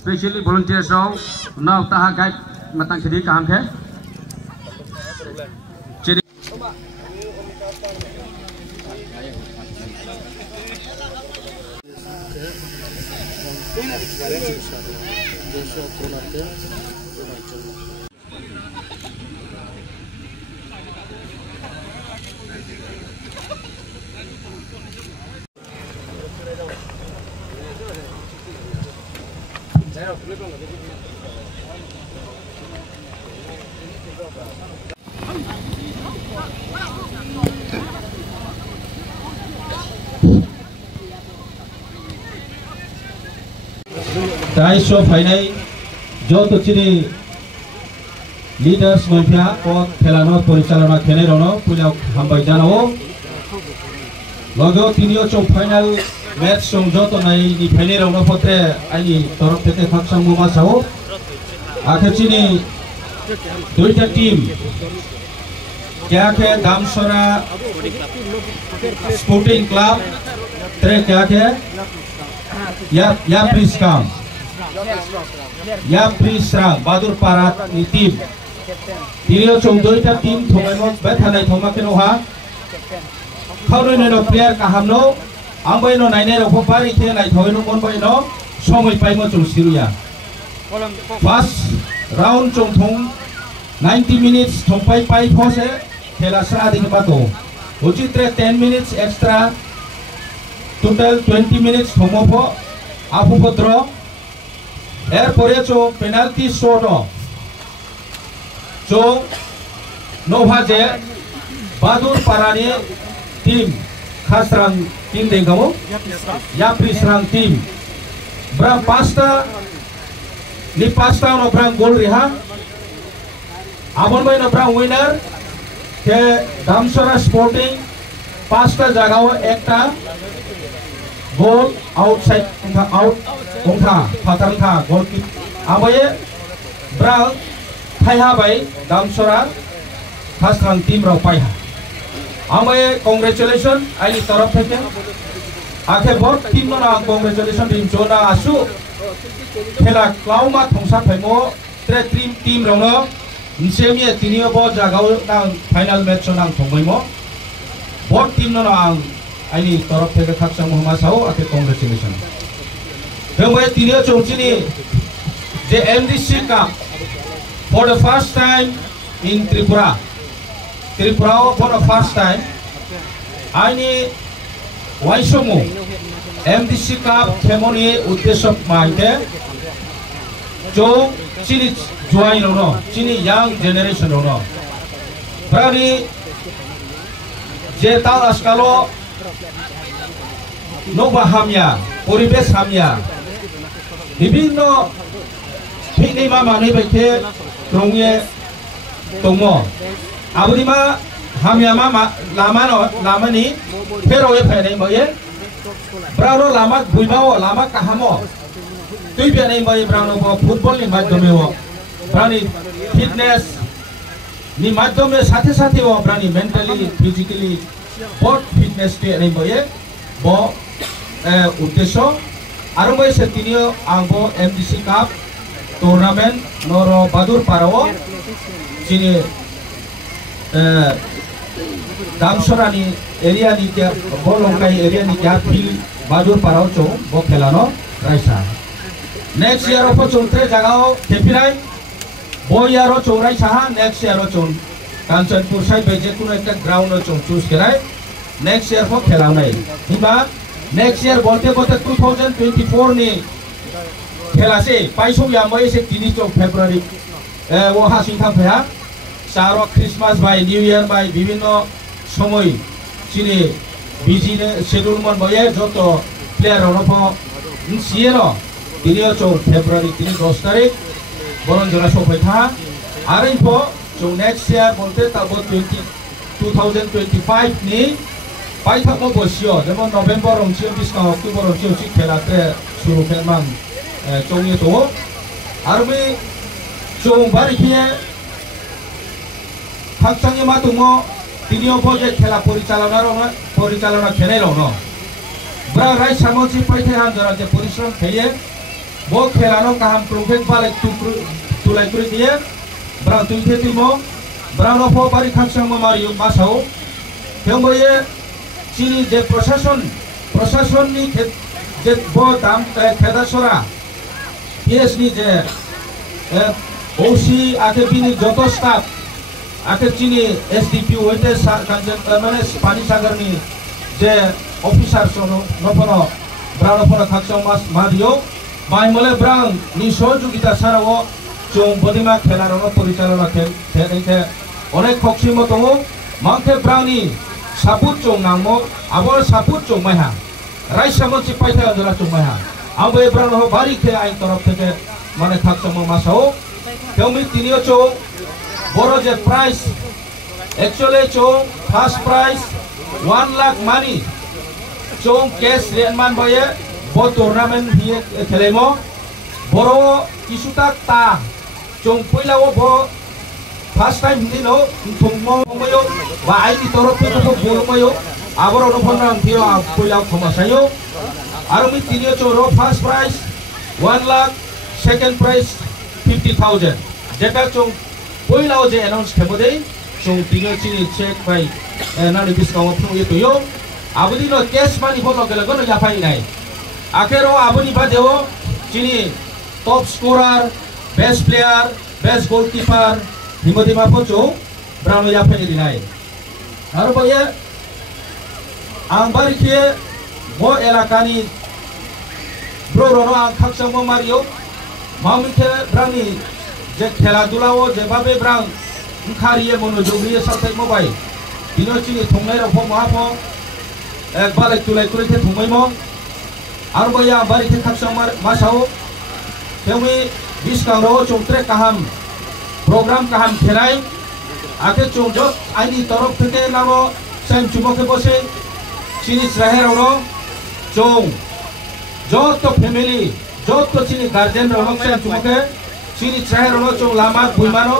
Especially volunteers now taha guide matang kedi kaham ke. Jadi Show final जो तो चीनी leaders मंफिया को खेलानो परिचालना खेले रोनो पुलिया हम बजाना हो लोगों तीनियों चो final match जो तो नहीं नि खेले रोनो पोते आनी तरफ ते फक्संग मुमा साहो आखिर चीनी दुईटा टीम क्या के दामसरा स्पोर्टिंग क्लब तेरे क्या के या प्रिस्काम या प्रिस्रांग बहादुर पारा नि टीम तीनियों चौदह टीम थोमेनो बैठाने थोमा के नोहा खावरे नो प्लेयर का हमनो आंबे नो नाइने रो फपारी थे नाइ थोइनो मन बाय नो समय पाइमो चौ सिरुया फर्स्ट राउंड चौ थों 90 मिनट्स थोंपाई पाई फोसे खेला सरा दिन बातो उचित्रे 10 मिनट्स एक्स्ट्रा टोटल 20 मिनट्स थोमोफो आफुपद्र एरपरे चो पेनाल्टी शॉट चो नोभाजे बहादुर पारानी टीम खासरांग टीम देंगमो या प्रिसरांग टीम ब्रा पास्ता नि पास्ता नो ब्रा गोल रिहा आबन भाई नो ब्रा विनर के दामसरा स्पोर्टिंग पास्ता जगह एकटा गोल आउटसाइड आउट उंथा फातरं था गोल की आबाये ब्रा फायहा बाय दामसरा खासरांग टीम राव फायहा आबाये कांग्रेचुलेशन आइनि तरफ थेके आखे बहुत टीम ना कांग्रेचुलेशन टीम जोना आसु खेला क्लाउमा थंसा फाइमो त्रे टीम रावनो नसेमिए तिनियो बो जागाव ना फाइनल मैच ना थंबायमो बहुत टीम ना आइनि तरफ थेके खाकसां मोहम्मद साहो आखे कांग्रेचुलेशन दोंबाय तिनियो चौचिनि जे MDC cup for the first time in Tripura for the first time आइनि वाइसमु MDC Cup खेमोनी उद्देश्य माइके जो चिनी जुआइन होनो चिनी young generation होनो प्राणी जेता आजकालो नोबा हामिया परिवेश हामिया विभिन्न फिनी मा माने बैठे रंगे दंगो आबुदिमा हामिया मा लामानि फेरोए फैनाय मये ब्रानो लामा गुइबाओ लामा काहामो तुई बेनाय मये ब्रानो फुटबल नि माध्यमेओ ब्रानि फिटनेस नि माध्यमे साथे साथे ओ ब्रानि मेंटली फिजिकली बहुत फिटनेस के नै मये बो उद्देश्य आरो बै सेतिनियो आंबो एमडीसी कप टूर्नामेंट नोरो बहादुर पाराओ चिनी दामसरानी एरिया नि के बोलंगाई एरिया नि के फिल बहादुर पाराओ चो बो खेलानो राइसा नेक्स्ट ईयर ऑफ चौथे जगह खेफिनाय बो यारो चौराई साहा नेक्स्ट ईयर चौ कांचनपुर साइड बेजे कुनो एक ग्राउंड चौ चूज कराय नेक्स्ट ईयर को खेलानाय हिबा नेक्स्ट ईयर बोलते बोलते 2024 नि खेलासे पाइसो यामय से 3 फेब्रुआरी वो हासिंखा फैया सारो क्रिसमास बाय न्यू ईयर बाय विभिन्न समय चिनि बिजि शेड्यूल मन बये जतो प्लेयर रनो सिएरो 3 फेब्रुआरी 10 तारिख बरन जरा सफैथा आरो इनफो जो नेक्स्ट ईयर बोलते तब 2025 नि पाइथामो बसियो जेमो नवेम्बर रंसियो बिसना अक्टोबर रंसियो सि खेलाते शुरू खेलमान चौंगे तो आरो बे चौं बारिखे फाक्सांगे मा दङो तिनियो बजे खेला परिचालना खेनाय रनो ब्रा राय सामोसि पाइथे हानजरा जे परिश्रम खेये bo khelano kaham prongkhek balek tulai kuri dia brang tuite timo brang no pho bari khaksang mari masao thengboye chini je প্রশাসন ni je bo dam kheda sora PS ni je OC ake bini joto staff ake chini SDP hoite মানে পানি সাগর ni je officer sono nopono brang nopono khaksang mas mario bai mole brang ni সহযোগিতা ছাড়াও চং বদিমা খেলার পরিচালনা খেলতে অনেক খকসিমো দङ মাংকে brownie সাপুত চং নামো আবর সাপুত চং মাইহা রাইসামন সিপাইতে আন্দোলন চং মাইহা আবে ব্রাউন হ বাড়ি খে আইন তরফ থেকে মানে থাকসমো মাসাও কেউমি তিনিও চং বড় যে প্রাইস একচুয়ালি চং ফার্স্ট প্রাইস 1 লাখ মানি চং ক্যাশ রেনমান বয়ে ব টুর্নামেন্ট হিয়ে খেলেমো বড় কিছুটা তা চং পয়লাও ব ফার্স্ট টাইম দিনো থংময়ো বা আইনি তরফ থেকে বলময়ো আবার অনুফন্নান দিও পয়লাও খমাসায়ো আর আমি তিনিও চোরো first prize 1 lakh second prize 50,000 যেটা চং পয়লাও যে অ্যানাউন্স খেমদেই চং তিনিও চিনি চেক বাই নানি ডিসকাউন্ট ফুয়ে তয়ো আবদিনো ক্যাশ মানি ফটো গেলে গনো জাফাই নাই আখেরো আবনি বাদেও চিনি top scorer, best player, best goalkeeper, himodima pocho, Brown ya pengen dinai. Haru boye, angbar kie, mo elakani, bro rono ang kaksang mo Mario, mau mikir Browni, je khela dulawo je babe Brown, ngkariye mono jogriye satek mobile, dino chini thongai rofo mahapo, balek tulai kurite thongai mo, haru boye angbar kie kaksang masao. Kami diskaro chung trek kaham program kaham khelai ake chung jot aini torof theke namo sam chumoke bose chini shahar ro chung jot to family jot to chini guardian ro sam chumoke chini shahar ro chung lama buimano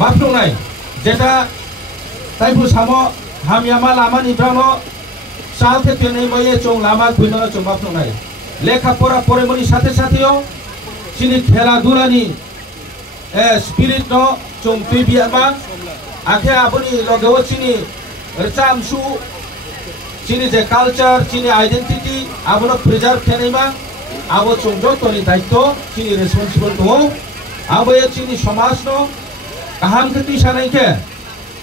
mapnu nai jeta taibu samo hamyama lama ni brano sal ke tenai boye chung lama buimano chung mapnu nai lekha pora poremoni sathe satheo chini khela dulani spirit no chung tibia ma akhe abuni logewo chini rcham su chini je culture chini identity abono preserve khenai ma abo chung jotoni daitto chini responsible to abo e chini সমাজ no kaham kheti sanai ke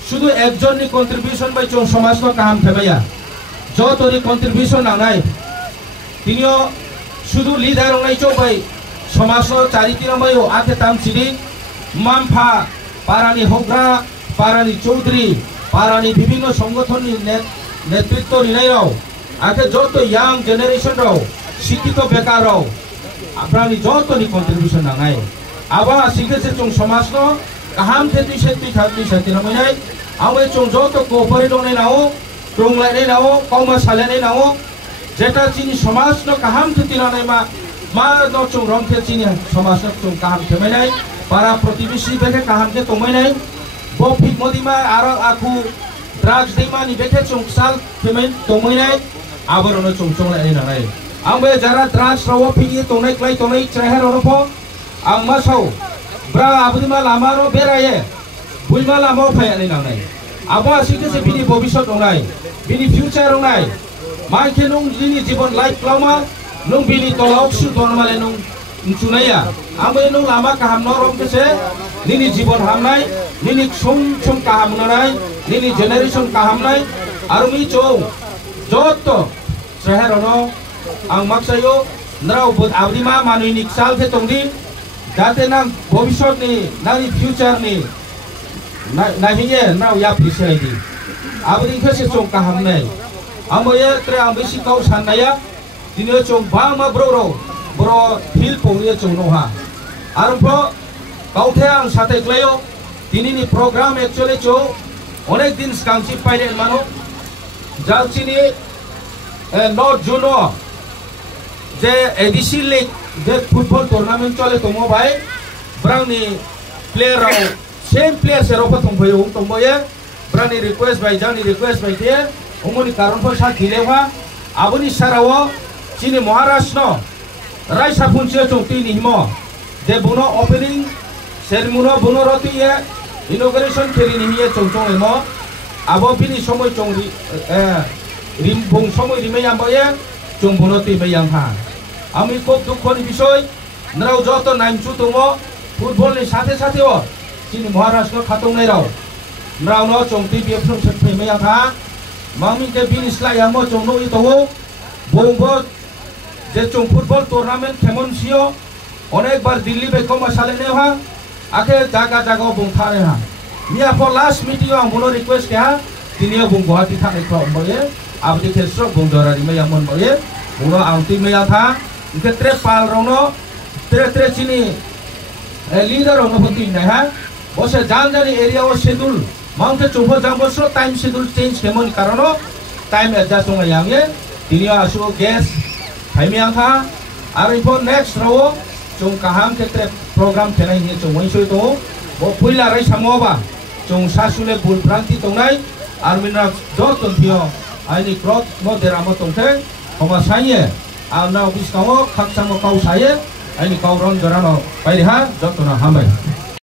শুধু একজন ni contribution by chung সমাজ no kaham khebaya jotoni contribution nanai tinio শুধু leader onai chobai সমাজ চারিদিনময় আতে তামছিনি মামফা পারানি হোগরা পারানি চৌধুরী পারানি বিভিন্ন সংগঠনের নেতৃত্ব নিনাইরাও আতে যত ইয়াং জেনারেশনরাও শিক্ষিত বেকাররাও আপনানি যতনি কন্ট্রিবিউশন নাঙাই আবা শিখেছে চং সমাজ কাহাম খেতি সেতি খাতি সেতিরময় আবে চং যত কোপারি দনে নাও টংলাইনে নাও কমা সালেনে নাও যেটা চিনি সমাজ কাহাম খেতি নানাই ma no chung rom the chini somas no chung kaham themenai para protibisi beke kaham ke tomainai bo phik modima aro aku drugs deima ni beke chung sal themen tomainai abaro no chung chung lai nanai ambe jara drugs rawo phigi tonai klai tonai chehar ro pho angma sau bra abudima lama ro beraye buima lama phai ani nanai abo asike se bini bobishot onai bini future onai mai ke nung jini jibon life lama nung bini tolak su dormale nung cunaya, ambe nung lama kaham norom kese, nini jibon hamnai, nini chung kaham nanai, nini generation kaham nai, arumi chong, joto, seherono, ang maksayo, nrau bud abdima manu ini sal ke tongdi, date nang bobishot ni, nani future ni, nahiye nrau ya pisai di, abdi kese chung kaham nai, amboye tre ambisi kau sanaya. Dino chung bama bro feel pongye chung no ha arpo kauthe ang sate klayo dinini program actually cho onek din skamship paile mano jalchini North Juno je ADC League je football tournament chole tomo bai brani player rao same player se ropa tomboye brani request by jani request by dia umoni karon pho sa dilewa abuni sarawo chini Maharashtra rai sapunche chongti ni mo de bono opening ceremony bono roti ye inauguration keri ni ye chongchong mo abo bini somoy chongri rim bong somoy rimay yang ba ye chong bono ti may yang ha ami kop dukhoni bishoy nrao joto naim chu tongo football ni sathe sathe o chini Maharashtra khatong nai rao nrao no chong ti bia phum set may yang ha mami ke bini sla yang mo chong no i tongo bong যে চং football tournament কেমন ছিল অনেকবার Delhi Bacon সালে নে হা আকে জায়গা জায়গা বুংথারে হা মিয়া ফর লাস্ট মিটিং আং বনো রিকোয়েস্ট কে হা তিনিও বুং গুয়াহাটি থানে খ্রম বয়ে আবদি খেস্র বুং দরারি মে আমন বয়ে বুনো আংতি মে আথা ইকে ত্রে পাল রনো ত্রে চিনি লিডার রনো হতি না হা বসে জান জানি এরিয়া ও শিডিউল মাউন্টে চুফো জামবস্র টাইম শিডিউল চেঞ্জ কেমন কারণ টাইম অ্যাডজাস্ট হই আংয়ে তিনিও আসু guess Haimiangha, arifo next rawo, chung kaham ketre program kenai ni chung moisoi to, bo puila rai samoba, chung sasule bul pranti tongnai, arminra jot tontio, aini krot mo deramo tongte, koma saye, amna office kawo, khak samo kau saye, aini kau ron dorano, pairiha jot tona hamai.